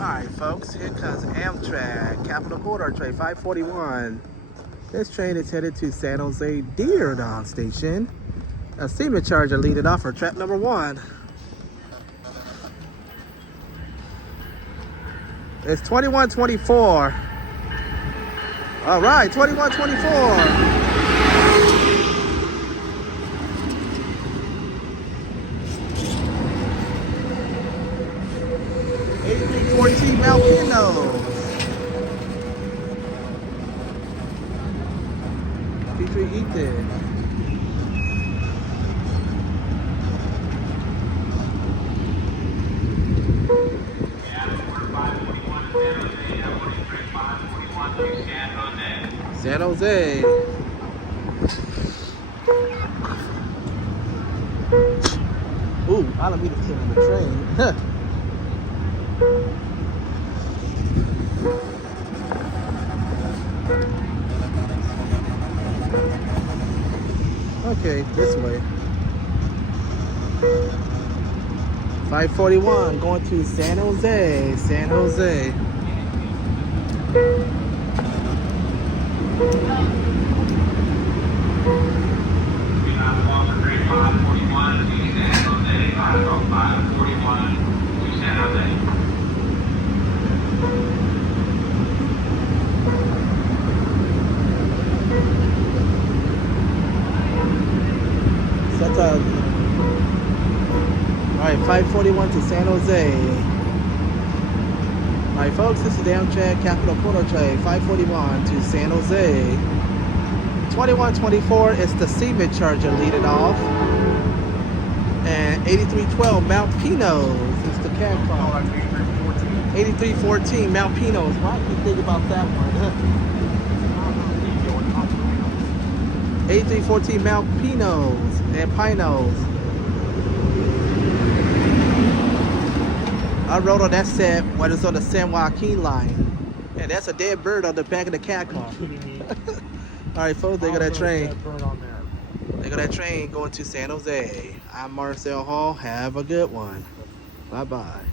Alright folks, here comes Amtrak, Capital Corridor train 541. This train is headed to San Jose Diridon Station. A steamer charger leading off for track number 1. It's 2124. Alright, 2124. 14 Malpinos. Featuring Ethan. San Jose. Ooh, I don't mean to sit on the train. Okay, this way. 541 going to San Jose. San Jose. Alright, 541 to San Jose. Alright folks, this is the Amtrak Capital Corridor train 541 to San Jose. 2124 is the cement charger leading off. And 8312 Mount Pinos is the cab car. 8314 Mount Pinos. Why do you think about that one? 8314 Mount Pinos and Pinos. I rode on that set when it's on the San Joaquin line. And that's a dead bird on the back of the cat car. Alright folks, they got that train. They got that train going to San Jose. I'm Marcel Hall. Have a good one. Bye-bye.